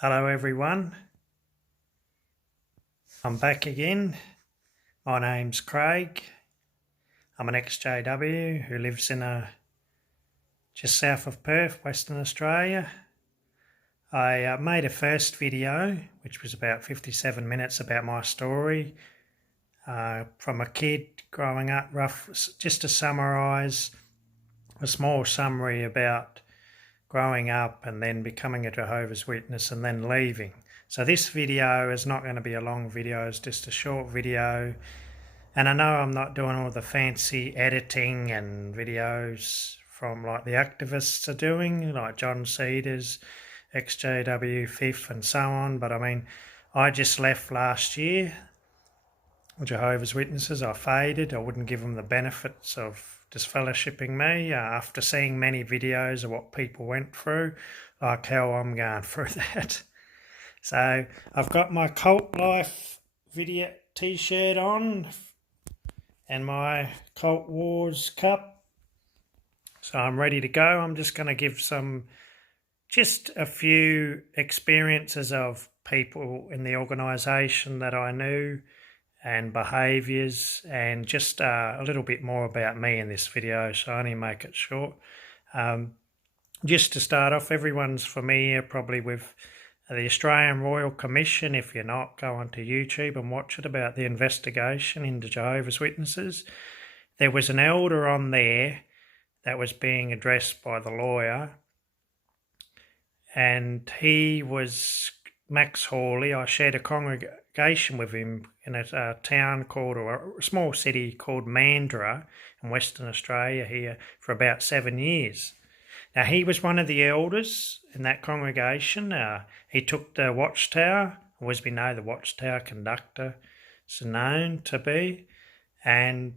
Hello everyone, I'm back again. My name's Craig. I'm an ex-JW who lives in just south of Perth, Western Australia. I made a first video which was about 57 minutes about my story from a kid growing up, just to summarise a small summary about growing up and then becoming a Jehovah's Witness and then leaving. So this video is not going to be a long video, it's just a short video. And I know I'm not doing all the fancy editing and videos from like the activists are doing, like John Cedars, ex-JW, Fifth and so on. But I mean, I just left last year, Jehovah's Witnesses. I faded. I wouldn't give them the benefits of disfellowshipping me after seeing many videos of what people went through, like how I'm going through that. So I've got my Cult Life video t-shirt on and my Cult Wars cup. So I'm ready to go. I'm just going to give just a few experiences of people in the organisation that I knew and behaviours, and just a little bit more about me in this video, so I only make it short. Just to start off, everyone's familiar probably with the Australian Royal Commission. If you're not, go onto YouTube and watch it, about the investigation into Jehovah's Witnesses. There was an elder on there that was being addressed by the lawyer, and he was Max Hawley. I shared a congregation with him in a town called, or a small city called Mandurah in Western Australia here, for about 7 years. Now, he was one of the elders in that congregation. He took the watchtower, or as we know, the watchtower conductor is known to be, and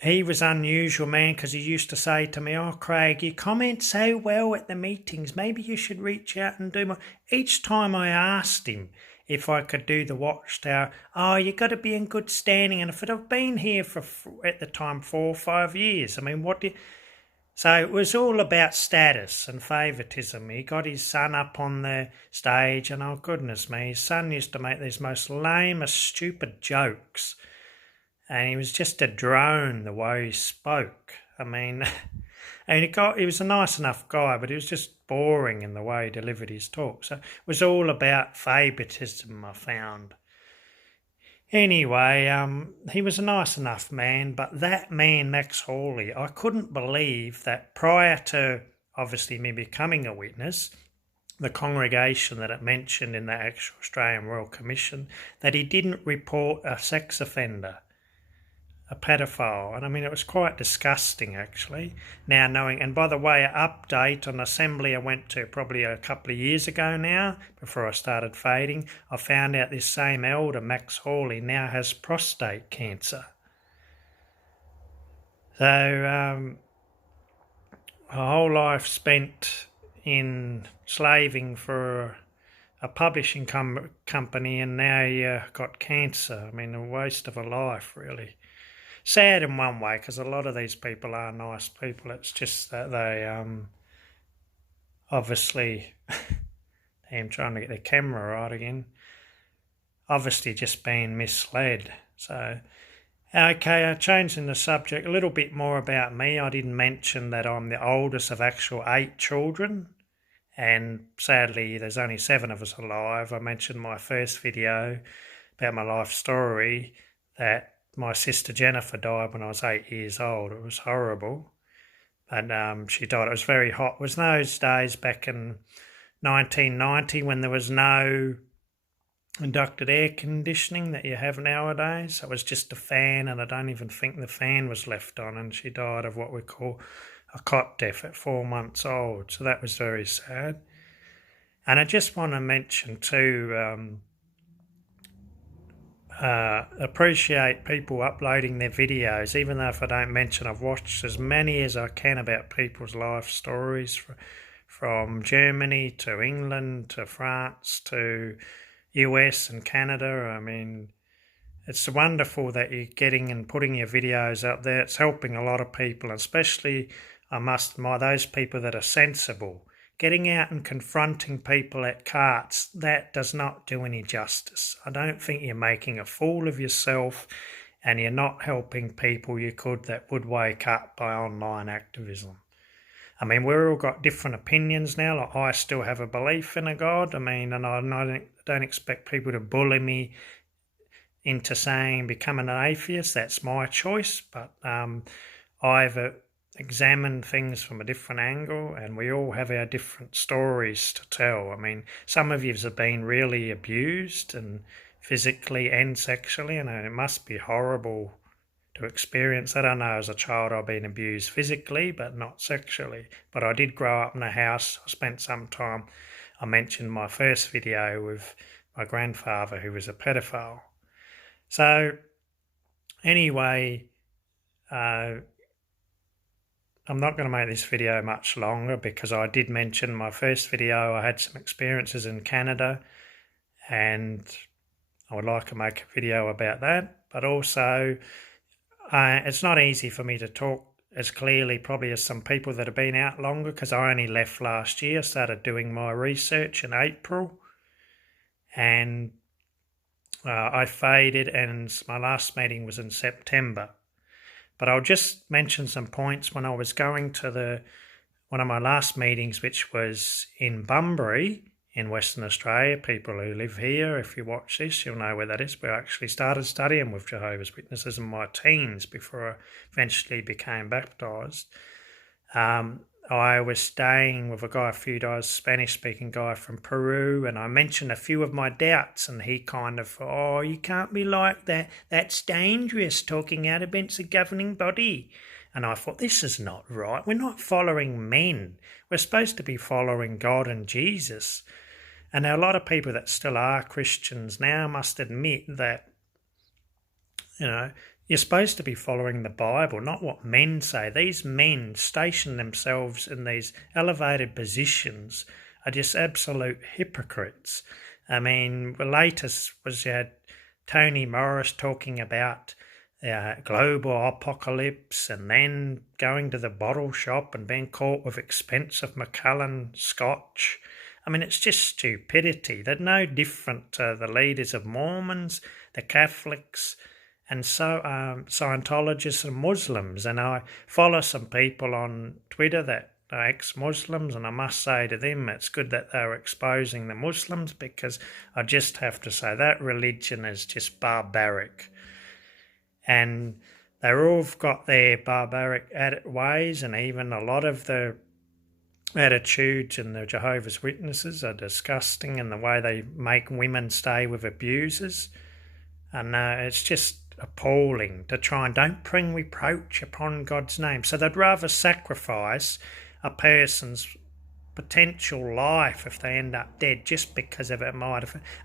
he was an unusual man because he used to say to me, "Oh, Craig, you comment so well at the meetings. Maybe you should reach out and do more." Each time I asked him if I could do the watchtower, "Oh, you got to be in good standing." And if I'd been here for, at the time, 4 or 5 years, I mean, what do you... So it was all about status and favouritism. He got his son up on the stage, and oh goodness me, his son used to make these most lamest, stupid jokes. And he was just a drone the way he spoke. I mean, and he was a nice enough guy, but he was just boring in the way he delivered his talk. So it was all about favouritism, I found. Anyway, he was a nice enough man, but that man, Max Hawley, I couldn't believe that prior to obviously me becoming a witness, the congregation that it mentioned in the actual Australian Royal Commission, that he didn't report a sex offender, a pedophile. And I mean, it was quite disgusting actually, now knowing. And by the way, an update on assembly I went to probably a couple of years ago now, before I started fading, I found out this same elder, Max Hawley, now has prostate cancer. So a whole life spent in slaving for a publishing company, and now you got cancer. I mean, a waste of a life, really. Sad in one way, because a lot of these people are nice people. It's just that they obviously, I'm trying to get the camera right again, obviously just being misled. So, okay, changing the subject, a little bit more about me. I didn't mention that I'm the oldest of actual 8 children, and sadly there's only 7 of us alive. I mentioned my first video about my life story that my sister Jennifer died when I was 8 years old. It was horrible. But she died. It was very hot. It was those days back in 1990 when there was no inducted air conditioning that you have nowadays. It was just a fan, and I don't even think the fan was left on, and she died of what we call a cot death at 4 months old. So that was very sad. And I just want to mention too, appreciate people uploading their videos, even though if I don't mention, I've watched as many as I can about people's life stories from Germany to England to France to US and Canada. I mean, it's wonderful that you're getting and putting your videos up there. It's helping a lot of people, especially those people that are sensible. getting out and confronting people at carts, that does not do any justice. I don't think you're making a fool of yourself, and you're not helping people you could that would wake up by online activism. I mean, we've all got different opinions now. Like, I still have a belief in a God. I mean, and I don't expect people to bully me into saying becoming an atheist. That's my choice. But I've examined things from a different angle, and we all have our different stories to tell. I mean, some of you have been really abused, and physically and sexually, and it must be horrible to experience. I don't know, as a child I've been abused physically but not sexually, but I did grow up in a house. I spent some time, I mentioned my first video, with my grandfather who was a pedophile. So anyway, I'm not going to make this video much longer, because I did mention my first video I had some experiences in Canada, and I would like to make a video about that. But also, it's not easy for me to talk as clearly probably as some people that have been out longer, because I only left last year, started doing my research in April, and I faded, and my last meeting was in September. But I'll just mention some points. When I was going to one of my last meetings, which was in Bunbury in Western Australia. People who live here, if you watch this, you'll know where that is. We actually started studying with Jehovah's Witnesses in my teens before I eventually became baptised. I was staying with a Spanish-speaking guy from Peru, and I mentioned a few of my doubts, and he kind of, oh, you can't be like that. That's dangerous, talking out against the governing body. And I thought, this is not right. We're not following men. We're supposed to be following God and Jesus. And a lot of people that still are Christians now must admit that, you're supposed to be following the Bible, not what men say. These men station themselves in these elevated positions are just absolute hypocrites. I mean, the latest was you had Tony Morris talking about global apocalypse, and then going to the bottle shop and being caught with expensive Macallan scotch. I mean, it's just stupidity. They're no different to the leaders of Mormons, the Catholics, and so Scientologists and Muslims. And I follow some people on Twitter that are ex-Muslims, and I must say to them, it's good that they're exposing the Muslims, because I just have to say that religion is just barbaric. And they've all got their barbaric ways, and even a lot of the attitudes in the Jehovah's Witnesses are disgusting, and the way they make women stay with abusers. And it's just appalling to try and don't bring reproach upon God's name. So they'd rather sacrifice a person's potential life if they end up dead just because of it.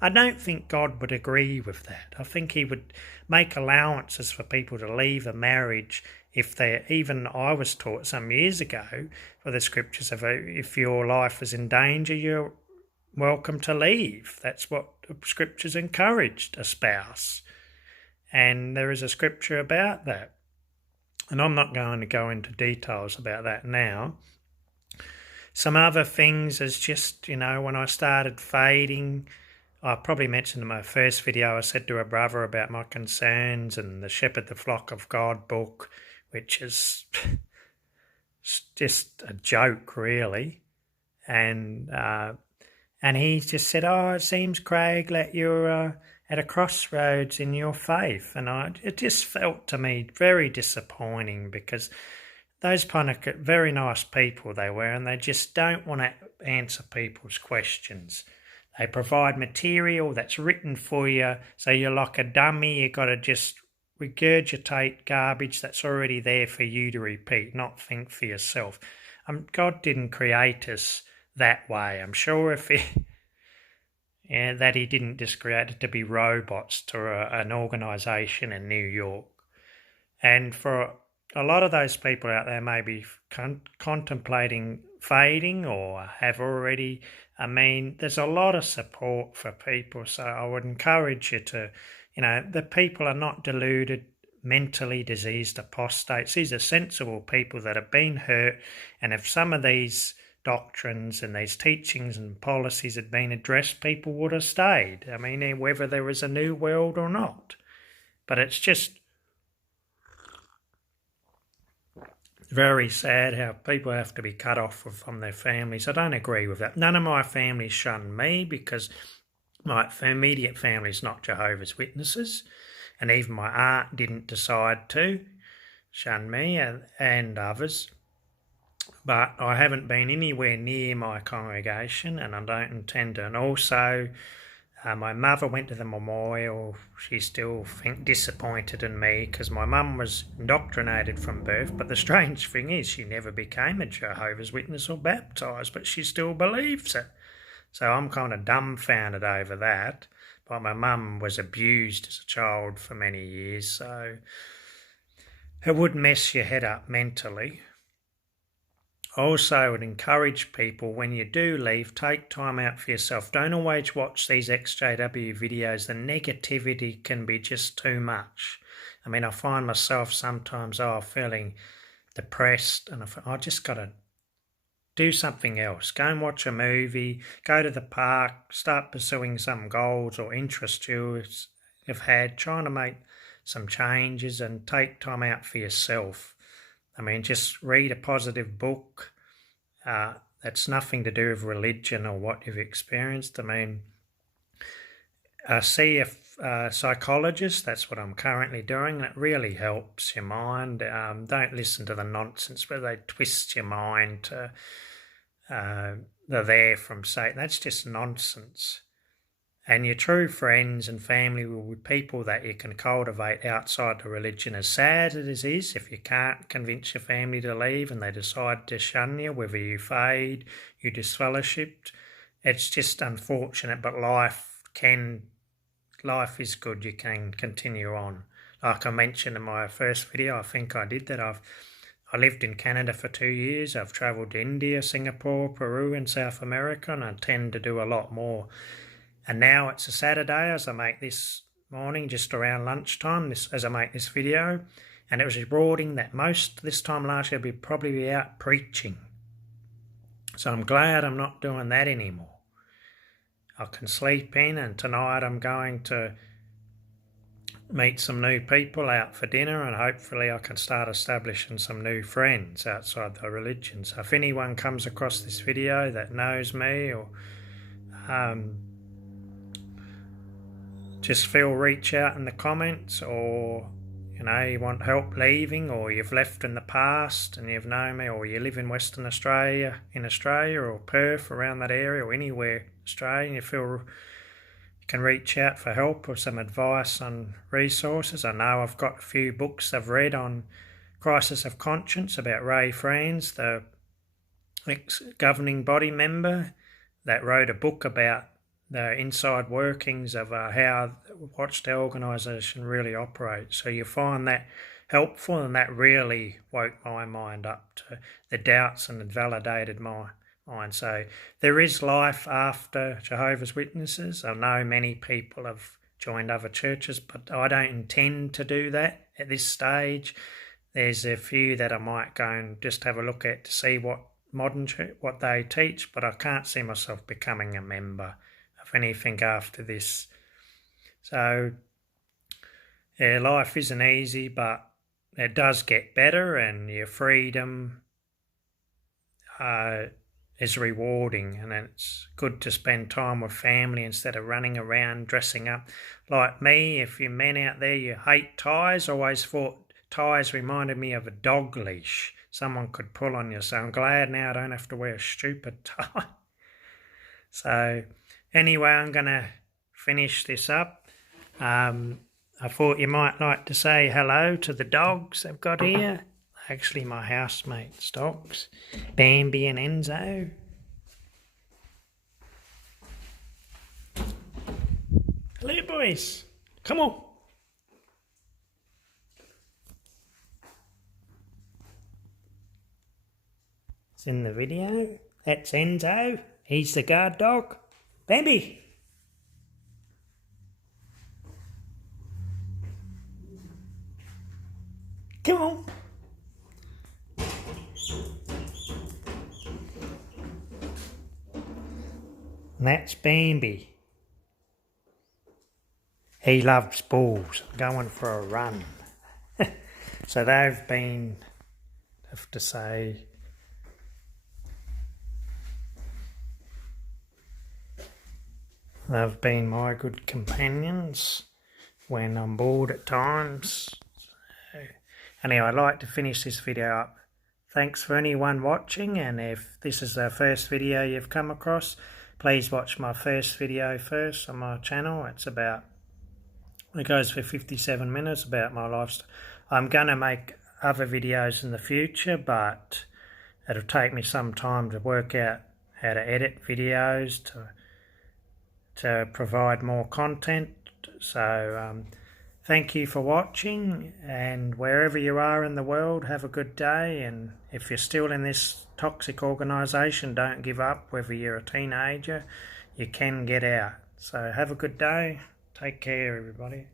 I don't think God would agree with that. I think he would make allowances for people to leave a marriage if they, even I was taught some years ago for the scriptures of, if your life is in danger, you're welcome to leave. That's what the scriptures encouraged a spouse. And there is a scripture about that. And I'm not going to go into details about that now. Some other things is just, when I started fading, I probably mentioned in my first video, I said to a brother about my concerns and the Shepherd the Flock of God book, which is just a joke, really. And he just said, oh, it seems, Craig, that you're at a crossroads in your faith. And it just felt to me very disappointing, because those Punaka, very nice people they were, and they just don't want to answer people's questions. They provide material that's written for you, so you're like a dummy. You've got to just regurgitate garbage that's already there for you to repeat, not think for yourself. God didn't create us that way. I'm sure if that he didn't just create it to be robots to an organisation in New York. And for a lot of those people out there may be contemplating fading or have already. I mean, there's a lot of support for people, so I would encourage you to, the people are not deluded, mentally diseased apostates. These are sensible people that have been hurt, and if some of these doctrines and these teachings and policies had been addressed, people would have stayed. I mean, whether there was a new world or not. But it's just very sad how people have to be cut off from their families. I don't agree with that. None of my family shunned me because my immediate family is not Jehovah's Witnesses, and even my aunt didn't decide to shun me and others. But I haven't been anywhere near my congregation, and I don't intend to. And also, my mother went to the memorial. She's still disappointed in me because my mum was indoctrinated from birth. But the strange thing is she never became a Jehovah's Witness or baptised, but she still believes it. So I'm kind of dumbfounded over that. But my mum was abused as a child for many years, so it would mess your head up mentally. Also, I would encourage people, when you do leave, take time out for yourself. Don't always watch these XJW videos. The negativity can be just too much. I mean, I find myself sometimes feeling depressed, and I just got to do something else. Go and watch a movie, go to the park, start pursuing some goals or interests you have had, trying to make some changes and take time out for yourself. I mean, just read a positive book that's nothing to do with religion or what you've experienced. I mean, see a psychologist. That's what I'm currently doing, and it really helps your mind. Don't listen to the nonsense where they twist your mind to they're there from Satan. That's just nonsense. And your true friends and family will be people that you can cultivate outside the religion. As sad as it is, if you can't convince your family to leave and they decide to shun you, whether you fade, you disfellowshipped, it's just unfortunate, but life is good. You can continue on. Like I mentioned in my first video, I think I did that. I lived in Canada for 2 years. I've travelled to India, Singapore, Peru and South America, and I tend to do a lot more. And now it's a Saturday as I make this morning, just around lunchtime, as I make this video. And it was reporting that this time last year I'd probably be out preaching. So I'm glad I'm not doing that anymore. I can sleep in, and tonight I'm going to meet some new people out for dinner, and hopefully I can start establishing some new friends outside the religion. So if anyone comes across this video that knows me or just reach out in the comments, or you want help leaving, or you've left in the past and you've known me, or you live in Western Australia, or Perth, around that area, or anywhere Australia, and you feel you can reach out for help or some advice on resources. I know I've got a few books I've read on crisis of conscience about Ray Franz, the ex-governing body member that wrote a book about the inside workings of how the Watchtower organisation really operates. So you find that helpful, and that really woke my mind up to the doubts and validated my mind. So there is life after Jehovah's Witnesses. I know many people have joined other churches, but I don't intend to do that at this stage. There's a few that I might go and just have a look at to see what modern church, what they teach, but I can't see myself becoming a member of anything after this. So yeah, life isn't easy, but it does get better, and your freedom is rewarding, and it's good to spend time with family instead of running around dressing up like me. If you men out there, you hate ties, always thought ties reminded me of a dog leash someone could pull on you, so I'm glad now I don't have to wear a stupid tie. So anyway, I'm going to finish this up. I thought you might like to say hello to the dogs I've got here. Actually, my housemates' dogs, Bambi and Enzo. Hello, boys. Come on. It's in the video. That's Enzo. He's the guard dog. Bambi. Come on. And that's Bambi. He loves bulls, going for a run. So they've been, I have to say, they've been my good companions when I'm bored at times. So, anyway, I'd like to finish this video up. Thanks for anyone watching, and if this is the first video you've come across, please watch my first video first on my channel. It goes for 57 minutes about my lifestyle. I'm going to make other videos in the future, but it'll take me some time to work out how to edit videos to provide more content. So thank you for watching, and wherever you are in the world, have a good day. And if you're still in this toxic organisation, don't give up. Whether you're a teenager, you can get out. So have a good day. Take care, everybody.